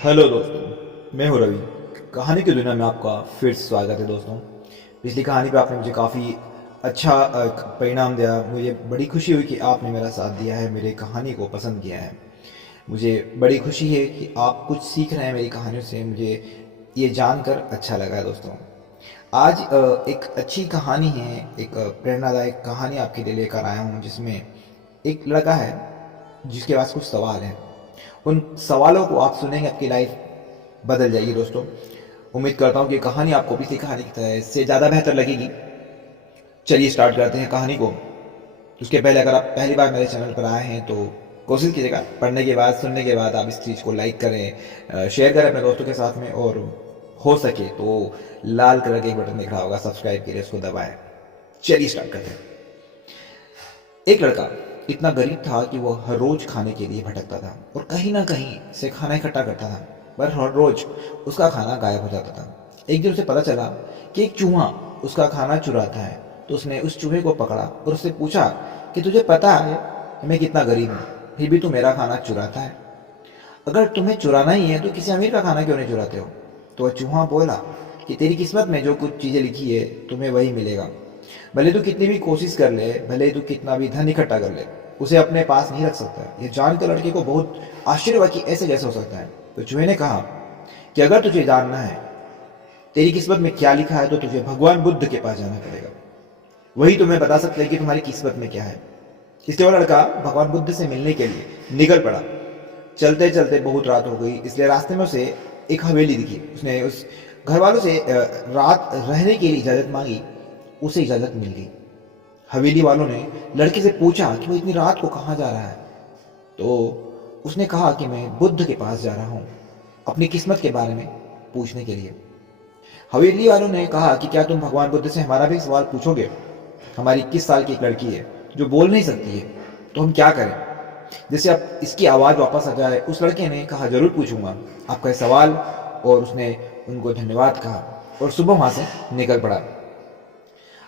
Hello दोस्तों, मैं हूं रवि। कहानी की दुनिया में आपका फिर से स्वागत है दोस्तों। पिछली कहानी पे आपने मुझे काफ़ी अच्छा परिणाम दिया। मुझे बड़ी खुशी हुई कि आपने मेरा साथ दिया है, मेरे कहानी को पसंद किया है। मुझे बड़ी खुशी है कि आप कुछ सीख रहे हैं मेरी कहानियों से। मुझे ये जानकर अच्छा लगा है दोस्तों। आज एक अच्छी कहानी है, एक प्रेरणादायक कहानी आपके लिए लेकर आया हूँ, जिसमें एक लड़का है जिसके पास कुछ सवाल हैं। उन सवालों को आप सुनेंगे, आपकी लाइफ बदल जाएगी दोस्तों। उम्मीद करता हूँ कि कहानी आपको पिछली कहानी की तरह से ज़्यादा बेहतर लगेगी। चलिए स्टार्ट करते हैं कहानी को। उसके पहले अगर आप पहली बार मेरे चैनल पर आए हैं तो कोशिश कीजिएगा, पढ़ने के बाद, सुनने के बाद आप इस चीज़ को लाइक करें, शेयर करें अपने दोस्तों के साथ में, और हो सके तो लाल कलर का एक बटन दिख रहा होगा सब्सक्राइब के लिए, उसको दबाएं। चलिए स्टार्ट करते हैं। एक लड़का इतना गरीब था कि वो हर रोज खाने के लिए भटकता था और कहीं ना कहीं से खाना इकट्ठा करता था, पर हर रोज उसका खाना गायब हो जाता था। एक दिन उसे पता चला कि एक चूहा उसका खाना चुराता है, तो उसने उस चूहे को पकड़ा और उससे पूछा कि तुझे पता है मैं कितना गरीब हूँ, फिर भी तू मेरा खाना चुराता है? अगर तुम्हें चुराना ही है तो किसी अमीर का खाना क्यों नहीं चुराते हो? तो वह चूहा बोला कि तेरी किस्मत में जो कुछ चीज़ें लिखी है तुम्हें वही मिलेगा। भले तू कितनी भी कोशिश कर ले, भले तू कितना भी धन इकट्ठा कर ले, उसे अपने पास नहीं रख सकता। ये जानकर लड़के को बहुत आश्चर्य हुआ कि ऐसे कैसे हो सकता है। तो चूहे ने कहा कि अगर तुझे जानना है तेरी किस्मत में क्या लिखा है तो तुझे भगवान बुद्ध के पास जाना पड़ेगा। वही तुम्हें बता सकते हैं कि तुम्हारी किस्मत में क्या है। इसलिए वो लड़का भगवान बुद्ध से मिलने के लिए निकल पड़ा। चलते चलते बहुत रात हो गई, इसलिए रास्ते में उसे एक हवेली दिखी। उसने उस घर वालों से रात रहने के लिए इजाज़त मांगी। उसे इजाज़त मिल गई। हवेली वालों ने लड़के से पूछा कि वो इतनी रात को कहाँ जा रहा है। तो उसने कहा कि मैं बुद्ध के पास जा रहा हूँ अपनी किस्मत के बारे में पूछने के लिए। हवेली वालों ने कहा कि क्या तुम भगवान बुद्ध से हमारा भी सवाल पूछोगे? हमारी 21 साल की एक लड़की है जो बोल नहीं सकती है, तो हम क्या करें जैसे अब इसकी आवाज़ वापस आ जाए? उस लड़के ने कहा जरूर पूछूंगा आपका ये सवाल, और उसने उनको धन्यवाद कहा और सुबह वहां से निकल पड़ा।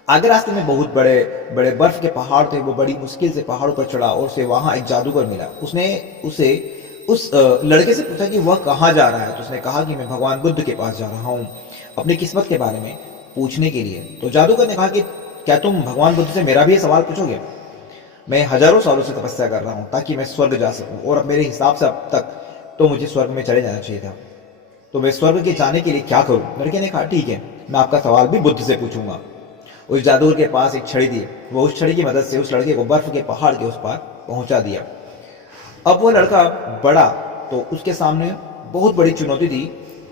आगे रास्ते में बहुत बड़े बड़े बर्फ के पहाड़ थे। वो बड़ी मुश्किल से पहाड़ों पर चढ़ा और उसे वहां एक जादूगर मिला। उसने उसे उस लड़के से पूछा कि वह कहाँ जा रहा है। तो उसने कहा कि मैं भगवान बुद्ध के पास जा रहा हूँ अपनी किस्मत के बारे में पूछने के लिए। तो जादूगर ने कहा कि क्या तुम भगवान बुद्ध से मेरा भी ये सवाल पूछोगे? मैं हजारों सालों से तपस्या कर रहा हूँ ताकि मैं स्वर्ग जा सकूँ, और अब मेरे हिसाब से अब तक तो मुझे स्वर्ग में चले जाना चाहिए था। तो मैं स्वर्ग के जाने के लिए क्या करूँ? लड़के ने कहा ठीक है, मैं आपका सवाल भी बुद्ध से पूछूंगा। उस जादूगर के पास एक छड़ी थी। वो उस छड़ी की मदद से उस लड़के को बर्फ के पहाड़ के उस पार पहुंचा दिया। अब वो लड़का बड़ा, तो उसके सामने बहुत बड़ी चुनौती थी।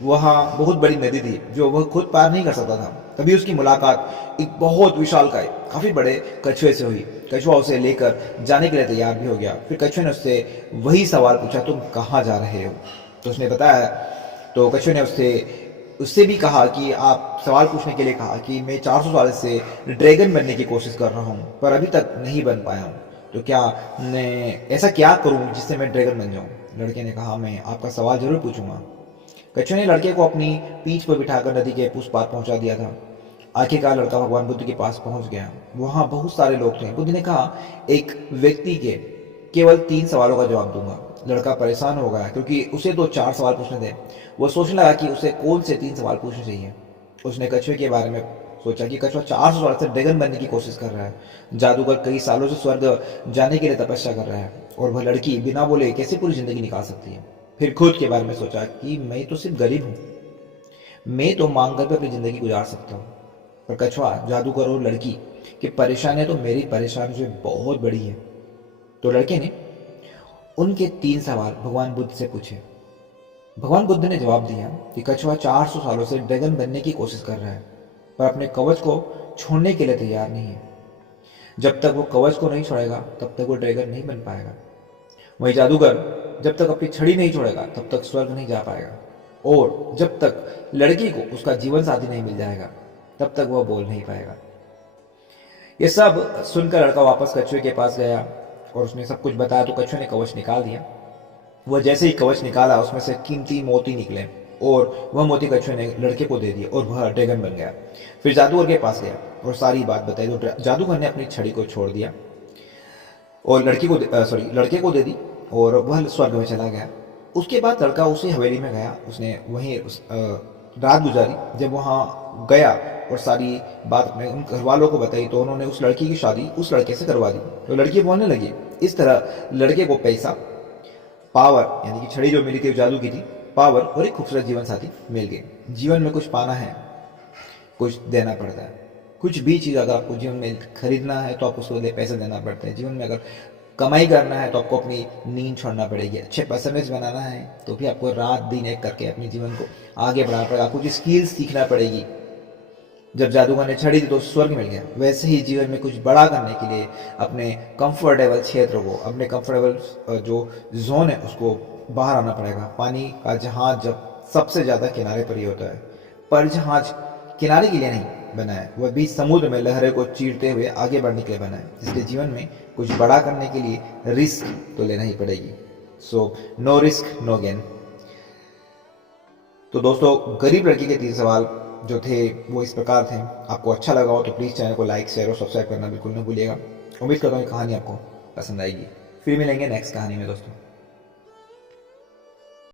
वहां बहुत बड़ी नदी थी जो वह खुद पार नहीं कर सकता था। तभी उसकी मुलाकात एक बहुत विशालकाय काफी बड़े कछुए से हुई। कछुआ उसे लेकर जाने के लिए तैयार भी हो गया। फिर कछुए ने उससे वही सवाल पूछा, तुम कहाँ जा रहे हो? तो उसने बताया। तो कछुए ने उससे उससे भी कहा कि आप सवाल पूछने के लिए कहा कि मैं 400 साल से ड्रैगन बनने की कोशिश कर रहा हूँ पर अभी तक नहीं बन पाया हूँ, तो क्या मैं ऐसा क्या करूँ जिससे मैं ड्रैगन बन जाऊँ? लड़के ने कहा मैं आपका सवाल जरूर पूछूंगा। कछुए ने लड़के को अपनी पीठ पर बिठाकर नदी के उस पार पहुंचा दिया था। आखिरकार लड़का भगवान बुद्ध के पास पहुंच गया। वहां बहुत सारे लोग थे। बुद्ध ने कहा एक व्यक्ति के केवल 3 सवालों का जवाब दूंगा। लड़का परेशान हो गया क्योंकि उसे तो 4 सवाल पूछने थे। वो सोचने लगा कि उसे कौन से 3 सवाल पूछने चाहिए। उसने कछुए के बारे में सोचा कि कछुआ 400 साल से ड्रैगन बनने की कोशिश कर रहा है। जादूगर कई सालों से स्वर्ग जाने के लिए तपस्या कर रहा है, और वह लड़की बिना बोले कैसे पूरी जिंदगी निकाल सकती है? फिर खुद के बारे में सोचा कि मैं तो सिर्फ गरीब हूँ, मैं तो मांग कर भी अपनी जिंदगी गुजार सकता हूँ, पर कछुआ, जादूगर और लड़की की परेशानियां तो मेरी परेशानी से बहुत बड़ी है। तो लड़के ने उनके 3 सवाल भगवान बुद्ध से पूछे। भगवान बुद्ध ने जवाब दिया कि कछुआ 400 सालों से ड्रैगन बनने की कोशिश कर रहा है पर अपने कवच को छोड़ने के लिए तैयार नहीं है। जब तक वो कवच को नहीं छोड़ेगा तब तक वो ड्रैगन नहीं बन पाएगा। वही जादूगर जब तक अपनी छड़ी नहीं छोड़ेगा तब तक स्वर्ग नहीं जा पाएगा, और जब तक लड़की को उसका जीवन साथी नहीं मिल जाएगा तब तक वह बोल नहीं पाएगा। ये सब सुनकर लड़का वापस कछुए के पास गया और उसने सब कुछ बताया। तो कछुए ने कवच निकाल दिया। वह जैसे ही कवच निकाला उसमें से कीमती मोती निकले, और वह मोती कछुए ने लड़के को दे दिए और वह ड्रैगन बन गया। फिर जादूगर के पास गया और सारी बात बताई। तो जादूगर ने अपनी छड़ी को छोड़ दिया और लड़के को दे दी, और वह स्वर्ग में चला गया। उसके बाद लड़का उसी हवेली में गया, उसने वहीं रात गुजारी। जब वहाँ गया और सारी बात अपने उन घर वालों को बताई तो उन्होंने उस लड़की की शादी उस लड़के से करवा दी। तो लड़की बोलने लगी। इस तरह लड़के को पैसा, पावर यानी कि छड़ी जो मिली थी जादू की थी, पावर और एक खूबसूरत जीवन साथी मिल गई। जीवन में कुछ पाना है, कुछ देना पड़ता है। कुछ भी चीज़ अगर आपको जीवन में खरीदना है तो आपको उसके लिए पैसे देना पड़ता है। जीवन में अगर कमाई करना है तो आपको अपनी नींद छोड़ना पड़ेगी। अच्छे परसेंटेज बनाना है तो भी आपको रात दिन एक करके अपने जीवन को आगे बढ़ाना पड़ेगा। आपको कुछ स्किल्स सीखना पड़ेगी। जब जादूगर ने छड़ी दी तो स्वर्ग मिल गया, वैसे ही जीवन में कुछ बड़ा करने के लिए अपने कंफर्टेबल क्षेत्र को, अपने कंफर्टेबल जो जोन है उसको बाहर आना पड़ेगा। पानी का जहाज जब सबसे ज़्यादा किनारे पर ही होता है, पर जहाज किनारे के लिए नहीं बना है, वह बीच समुद्र में लहरें को चीरते हुए आगे बढ़ने के लिए बना है। इसलिए जीवन में कुछ बड़ा करने के लिए रिस्क तो लेना ही पड़ेगी। So no risk no gain. तो दोस्तों, गरीब लड़की के 3 सवाल जो थे वो इस प्रकार थे। आपको अच्छा लगा हो तो प्लीज़ चैनल को लाइक, शेयर और सब्सक्राइब करना बिल्कुल न भूलिएगा। उम्मीद करता हूँ कहानी आपको पसंद आएगी। फिर मिलेंगे नेक्स्ट कहानी में दोस्तों।